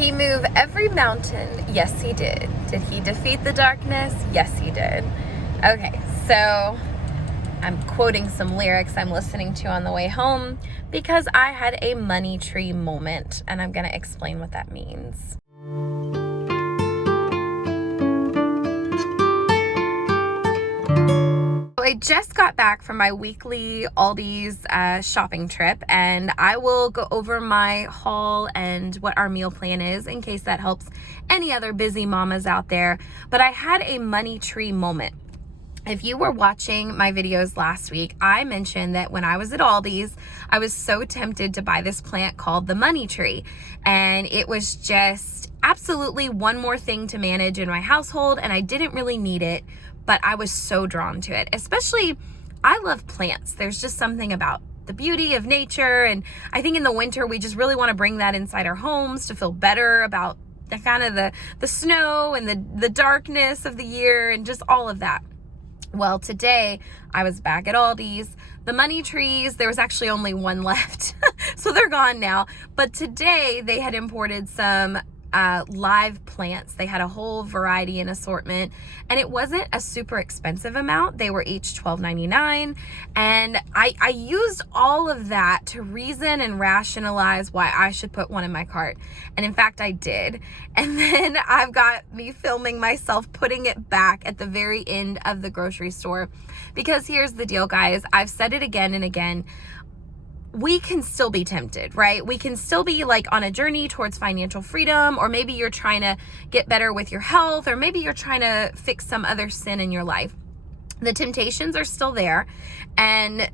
he move every mountain? Yes, he did. Did he defeat the darkness? Yes, he did. Okay, so I'm quoting some lyrics I'm listening to on the way home because I had a money tree moment, and I'm going to explain what that means. I just got back from my weekly ALDI's shopping trip, and I will go over my haul and what our meal plan is in case that helps any other busy mamas out there. But I had a money tree moment. If you were watching my videos last week, I mentioned that when I was at ALDI's, I was so tempted to buy this plant called the money tree. And it was just absolutely one more thing to manage in my household, and I didn't really need it, but I was so drawn to it. Especially, I love plants. There's just something about the beauty of nature, and I think in the winter, we just really want to bring that inside our homes to feel better about the kind of the snow and the darkness of the year and just all of that. Well, today I was back at ALDI's. The money trees, there was actually only one left, so they're gone now. But today they had imported some live plants. They had a whole variety and assortment, and it wasn't a super expensive amount. They were each $12.99, and I used all of that to reason and rationalize why I should put one in my cart. And in fact, I did. And then I've got me filming myself putting it back at the very end of the grocery store, because here's the deal, guys. I've said it again and again. We can still be tempted, right? We can still be like on a journey towards financial freedom, or maybe you're trying to get better with your health, or maybe you're trying to fix some other sin in your life. The temptations are still there, and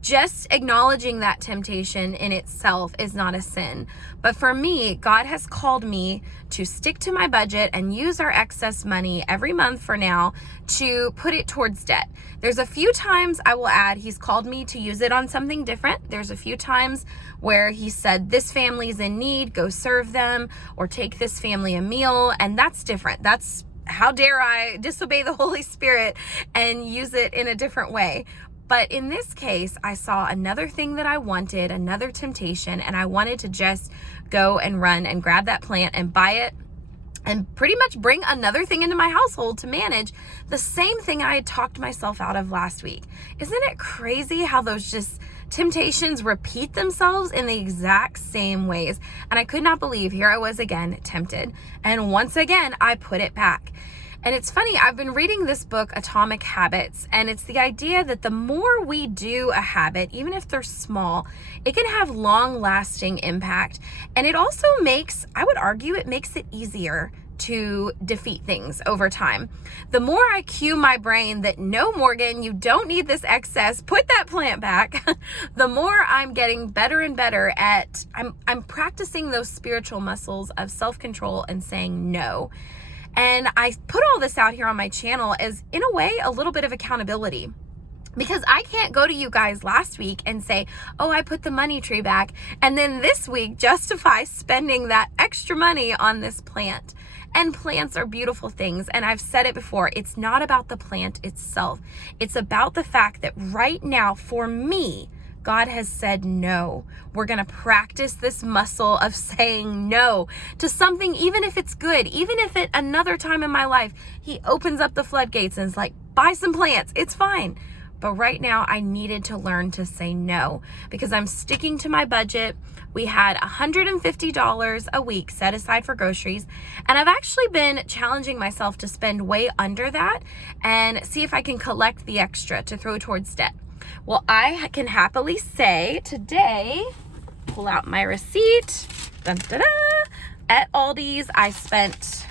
just acknowledging that temptation in itself is not a sin. But for me, God has called me to stick to my budget and use our excess money every month for now to put it towards debt. There's a few times I will add He's called me to use it on something different. There's a few times where He said, this family's in need, go serve them, or take this family a meal, and that's different. That's, how dare I disobey the Holy Spirit and use it in a different way. But in this case, I saw another thing that I wanted, another temptation, and I wanted to just go and run and grab that plant and buy it and pretty much bring another thing into my household to manage the same thing I had talked myself out of last week. Isn't it crazy how those just temptations repeat themselves in the exact same ways? And I could not believe here I was again tempted. And once again, I put it back. And it's funny, I've been reading this book, Atomic Habits, and it's the idea that the more we do a habit, even if they're small, it can have long-lasting impact. And it also makes, I would argue, it makes it easier to defeat things over time. The more I cue my brain that, no, Morgan, you don't need this excess, put that plant back, the more I'm getting better and better at, I'm practicing those spiritual muscles of self-control and saying no. And I put all this out here on my channel as, in a way, a little bit of accountability. Because I can't go to you guys last week and say, oh, I put the money tree back, and then this week justify spending that extra money on this plant. And plants are beautiful things. And I've said it before, it's not about the plant itself. It's about the fact that right now, for me, God has said no. We're going to practice this muscle of saying no to something, even if it's good, even if at another time in my life, He opens up the floodgates and is like, buy some plants. It's fine. But right now I needed to learn to say no because I'm sticking to my budget. We had $150 a week set aside for groceries, and I've actually been challenging myself to spend way under that and see if I can collect the extra to throw towards debt. Well, I can happily say today, pull out my receipt, dun, dun, dun, at ALDI's, I spent,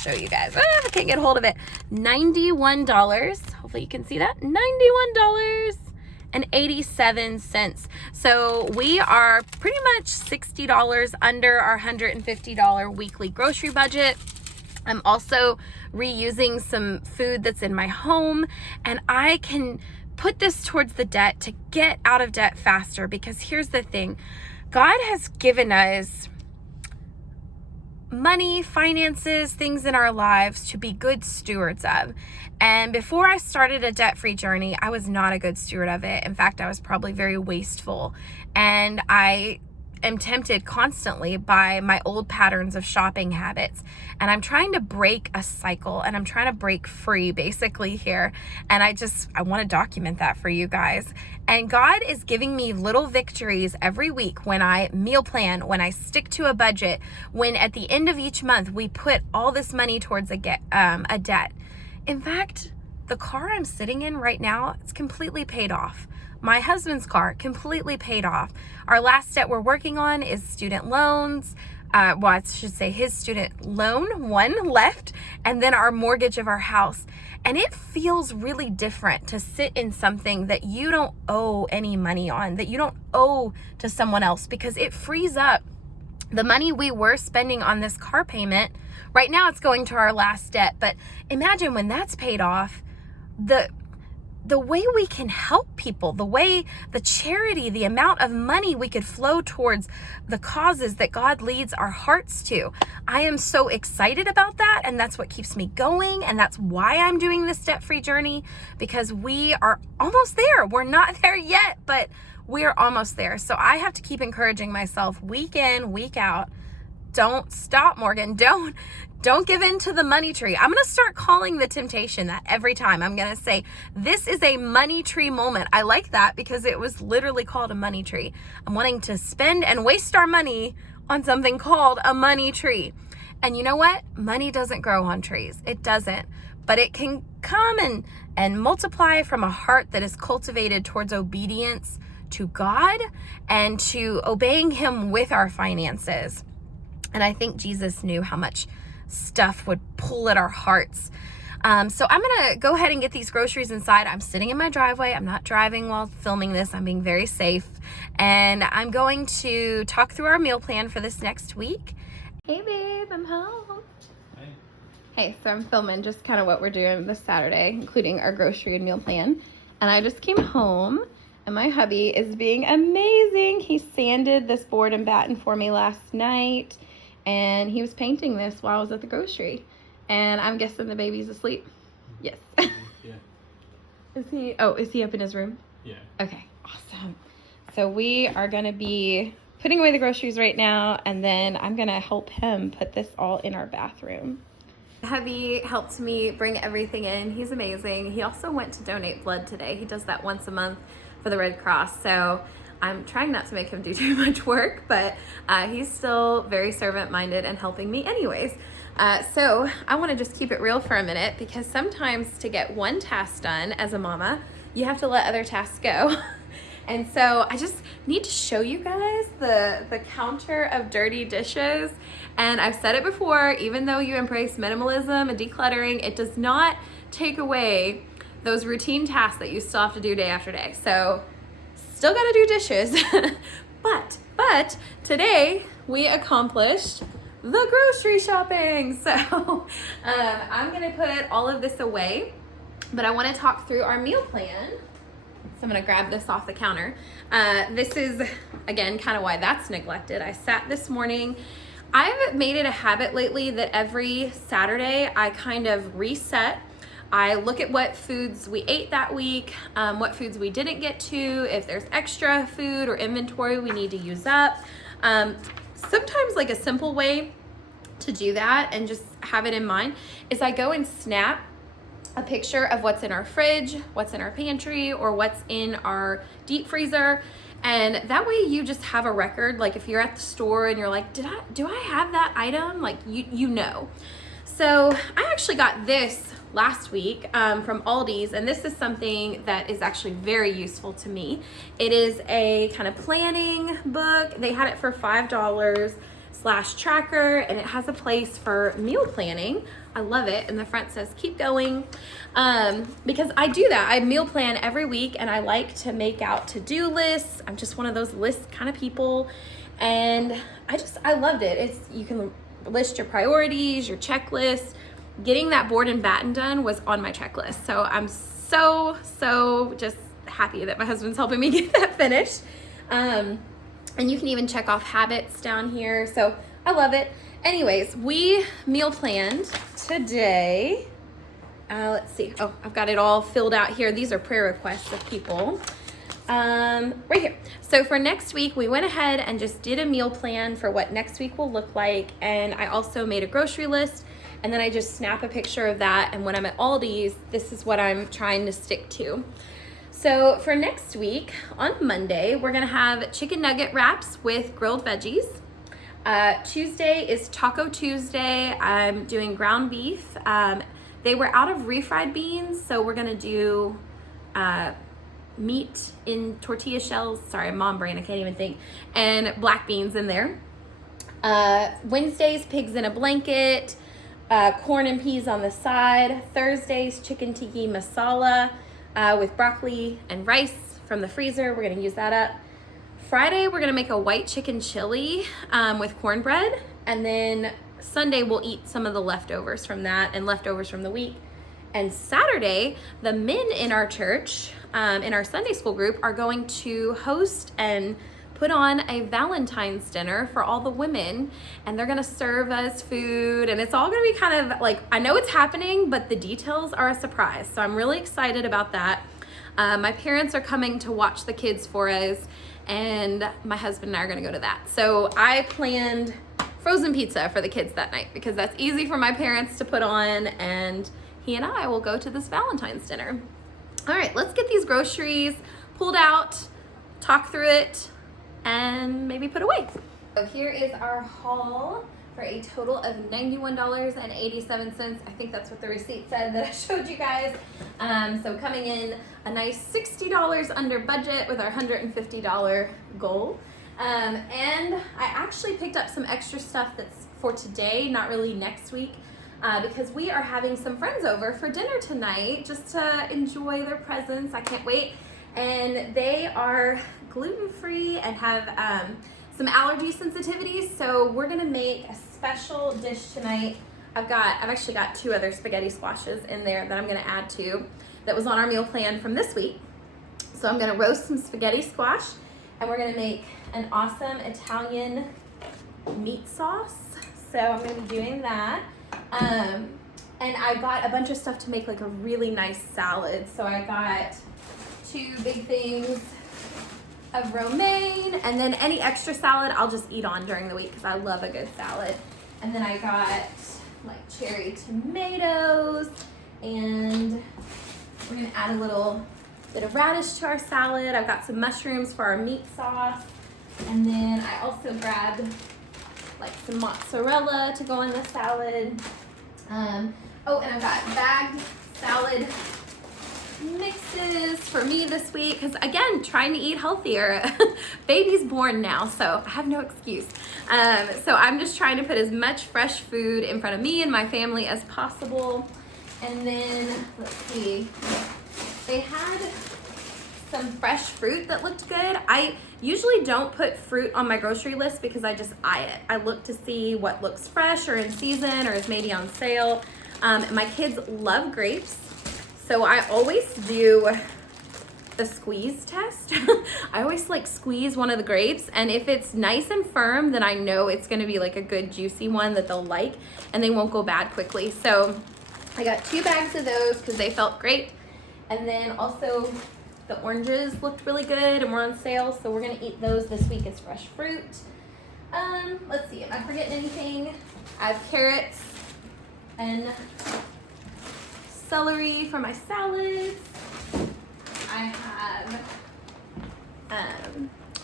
show you guys, I can't get a hold of it, $91, hopefully you can see that, $91.87. So we are pretty much $60 under our $150 weekly grocery budget. I'm also reusing some food that's in my home, and I can put this towards the debt to get out of debt faster, because here's the thing. God has given us money, finances, things in our lives to be good stewards of. And before I started a debt-free journey, I was not a good steward of it. In fact, I was probably very wasteful. And I am tempted constantly by my old patterns of shopping habits, and I'm trying to break a cycle, and I'm trying to break free basically here. And I want to document that for you guys. And God is giving me little victories every week when I meal plan, when I stick to a budget, when at the end of each month we put all this money towards a debt. In fact, the car I'm sitting in right now, it's completely paid off. My husband's car, completely paid off. Our last debt we're working on is student loans. I should say his student loan, one left, and then our mortgage of our house. And it feels really different to sit in something that you don't owe any money on, that you don't owe to someone else, because it frees up the money we were spending on this car payment. Right now it's going to our last debt, but imagine when that's paid off, the way we can help people, the charity, the amount of money we could flow towards the causes that God leads our hearts to. I am so excited about that, and that's what keeps me going, and that's why I'm doing this debt-free journey, because we are almost there. We're not there yet, but we're almost there. So I have to keep encouraging myself week in, week out. Don't stop, Morgan. Don't give in to the money tree. I'm going to start calling the temptation that every time. I'm going to say, this is a money tree moment. I like that because it was literally called a money tree. I'm wanting to spend and waste our money on something called a money tree. And you know what? Money doesn't grow on trees. It doesn't. But it can come and multiply from a heart that is cultivated towards obedience to God and to obeying Him with our finances. And I think Jesus knew how much stuff would pull at our hearts. So I'm going to go ahead and get these groceries inside. I'm sitting in my driveway. I'm not driving while filming this. I'm being very safe. And I'm going to talk through our meal plan for this next week. Hey, babe, I'm home. Hey, so I'm filming just kind of what we're doing this Saturday, including our grocery and meal plan. And I just came home, and my hubby is being amazing. He sanded this board and batten for me last night. And he was painting this while I was at the grocery. And I'm guessing the baby's asleep. Yes. Yeah. Is he up in his room? Yeah. Okay, awesome. So we are going to be putting away the groceries right now, and then I'm going to help him put this all in our bathroom. Hubby helped me bring everything in. He's amazing. He also went to donate blood today. He does that once a month for the Red Cross. So I'm trying not to make him do too much work, but he's still very servant-minded and helping me anyways. So I want to just keep it real for a minute, because sometimes to get one task done as a mama, you have to let other tasks go. And so I just need to show you guys the counter of dirty dishes. And I've said it before, even though you embrace minimalism and decluttering, it does not take away those routine tasks that you still have to do day after day. So still gotta do dishes. but today we accomplished the grocery shopping. So I'm gonna put all of this away, but I wanna talk through our meal plan. So I'm gonna grab this off the counter. This is, again, kind of why that's neglected. I sat this morning. I've made it a habit lately that every Saturday I kind of reset. I look at what foods we ate that week, what foods we didn't get to, if there's extra food or inventory we need to use up. Sometimes like a simple way to do that and just have it in mind is I go and snap a picture of what's in our fridge, what's in our pantry, or what's in our deep freezer. And that way you just have a record. Like if you're at the store and you're like, do I have that item? Like you know. So I actually got this last week from ALDI's, and this is something that is actually very useful to me. It is a kind of planning book. They had it for $5/tracker, and it has a place for meal planning. I love it. And the front says keep going, because I do that. I meal plan every week, and I like to make out to-do lists. I'm just one of those list kind of people, and I loved it. You can list your priorities, your checklists. Getting that board and batten done was on my checklist. So I'm so just happy that my husband's helping me get that finished. And you can even check off habits down here. So I love it. Anyways, we meal planned today. Let's see. Oh, I've got it all filled out here. These are prayer requests of people. Right here. So for next week, we went ahead and just did a meal plan for what next week will look like. And I also made a grocery list, and then I just snap a picture of that. And when I'm at Aldi's, this is what I'm trying to stick to. So for next week, on Monday, we're gonna have chicken nugget wraps with grilled veggies. Tuesday is Taco Tuesday. I'm doing ground beef. They were out of refried beans, so we're gonna do meat in tortilla shells. Sorry, mom brain, I can't even think. And black beans in there. Wednesdays, pigs in a blanket, corn and peas on the side. Thursdays, chicken tiki masala with broccoli and rice from the freezer. We're gonna use that up. Friday, we're gonna make a white chicken chili with cornbread. And then Sunday, we'll eat some of the leftovers from that and leftovers from the week. And Saturday, the men in our church, in our Sunday school group, are going to host and put on a Valentine's dinner for all the women, and they're gonna serve us food, and it's all gonna be kind of like, I know it's happening, but the details are a surprise. So I'm really excited about that. My parents are coming to watch the kids for us, and my husband and I are gonna go to that. So I planned frozen pizza for the kids that night because that's easy for my parents to put on, and he and I will go to this Valentine's dinner. All right, let's get these groceries pulled out, talk through it, and maybe put away. So here is our haul for a total of $91.87. I think that's what the receipt said that I showed you guys. So coming in a nice $60 under budget with our $150 goal. And I actually picked up some extra stuff that's for today, not really next week, because we are having some friends over for dinner tonight just to enjoy their presence. I can't wait. And they are gluten-free and have some allergy sensitivities, so we're gonna make a special dish tonight. I've actually got 2 other spaghetti squashes in there that I'm gonna add to that was on our meal plan from this week. So I'm gonna roast some spaghetti squash, and we're gonna make an awesome Italian meat sauce. So I'm gonna be doing that. And I got a bunch of stuff to make like a really nice salad. So I got 2 big things of romaine, and then any extra salad I'll just eat on during the week because I love a good salad. And then I got like cherry tomatoes, and we're gonna add a little bit of radish to our salad. I've got some mushrooms for our meat sauce, and then I also grabbed like some mozzarella to go in the salad. Oh, and I've got bagged salad mixes for me this week because, again, trying to eat healthier. Baby's born now, so I have no excuse. So I'm just trying to put as much fresh food in front of me and my family as possible. And then, let's see, they had some fresh fruit that looked good. I usually don't put fruit on my grocery list because I just eye it. I look to see what looks fresh or in season or is maybe on sale. My kids love grapes, so I always do the squeeze test. I always like squeeze one of the grapes, and if it's nice and firm, then I know it's gonna be like a good juicy one that they'll like and they won't go bad quickly. So I got 2 bags of those because they felt great. And then also the oranges looked really good and were on sale, so we're gonna eat those this week as fresh fruit. Let's see, am I forgetting anything? I have carrots and celery for my salads. I have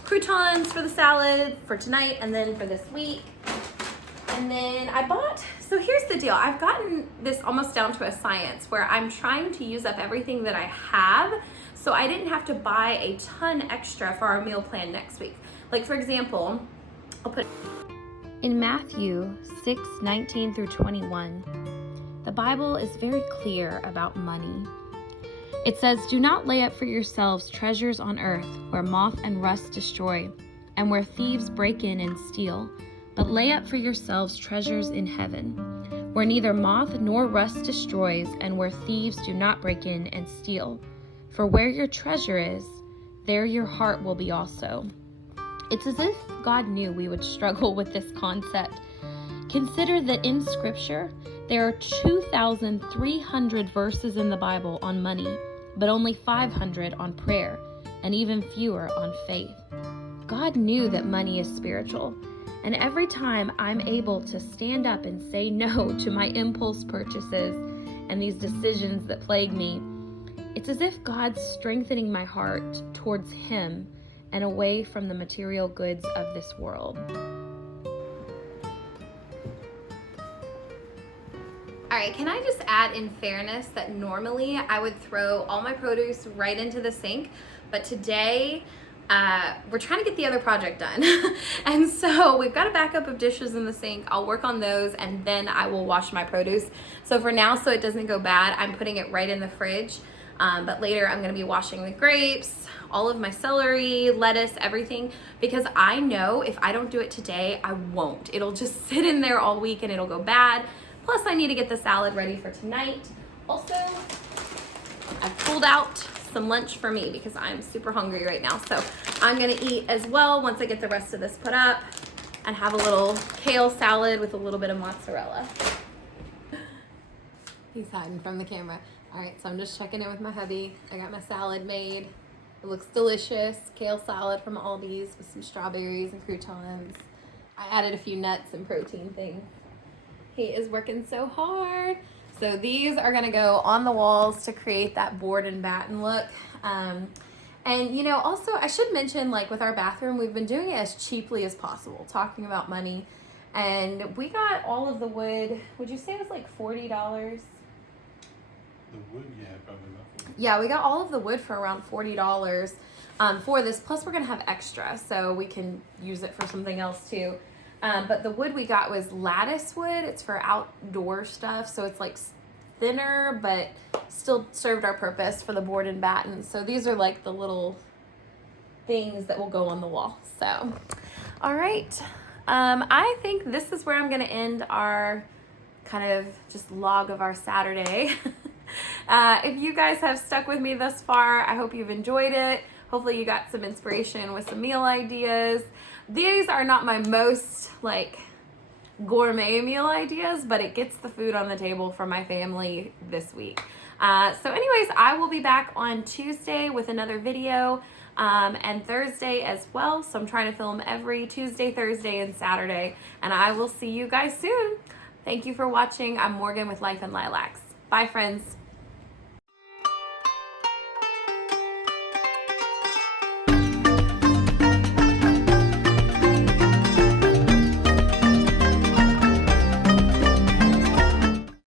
croutons for the salad for tonight and then for this week. And then I bought, so here's the deal. I've gotten this almost down to a science where I'm trying to use up everything that I have, so I didn't have to buy a ton extra for our meal plan next week. Like, for example, I'll put in Matthew 6:19 through 21, the Bible is very clear about money. It says, "Do not lay up for yourselves treasures on earth where moth and rust destroy and where thieves break in and steal, but lay up for yourselves treasures in heaven, where neither moth nor rust destroys and where thieves do not break in and steal. For where your treasure is, there your heart will be also." It's as if God knew we would struggle with this concept. Consider that in Scripture, there are 2,300 verses in the Bible on money, but only 500 on prayer. and even fewer on faith. God knew that money is spiritual, and every time I'm able to stand up and say no to my impulse purchases and these decisions that plague me, it's as if God's strengthening my heart towards Him and away from the material goods of this world. All right, can I just add in fairness that normally I would throw all my produce right into the sink, but today we're trying to get the other project done. And so we've got a backup of dishes in the sink. I'll work on those and then I will wash my produce. So for now, so it doesn't go bad, I'm putting it right in the fridge. But later I'm gonna be washing the grapes, all of my celery, lettuce, everything, because I know if I don't do it today, I won't. It'll just sit in there all week and it'll go bad. Plus I need to get the salad ready for tonight. Also, I've pulled out some lunch for me because I'm super hungry right now. So I'm gonna eat as well once I get the rest of this put up and have a little kale salad with a little bit of mozzarella. He's hiding from the camera. All right, so I'm just checking in with my hubby. I got my salad made. It looks delicious. Kale salad from ALDI's with some strawberries and croutons. I added a few nuts and protein things. He is working so hard. So these are gonna go on the walls to create that board and batten look. And you know, also I should mention, like with our bathroom, we've been doing it as cheaply as possible, talking about money. And we got all of the wood, would you say it was like $40? The wood, yeah, probably about 40. Yeah, we got all of the wood for around $40 for this. Plus we're gonna have extra, so we can use it for something else too. But the wood we got was lattice wood. It's for outdoor stuff, so it's like thinner, but still served our purpose for the board and batten. So these are like the little things that will go on the wall. So, all right. I think this is where I'm gonna end our kind of just log of our Saturday. If you guys have stuck with me thus far, I hope you've enjoyed it. Hopefully you got some inspiration with some meal ideas. These are not my most like gourmet meal ideas, but it gets the food on the table for my family this week. So anyways, I will be back on Tuesday with another video and Thursday as well. So I'm trying to film every Tuesday, Thursday, and Saturday. And I will see you guys soon. Thank you for watching. I'm Morgan with Life and Lilacs. Bye, friends.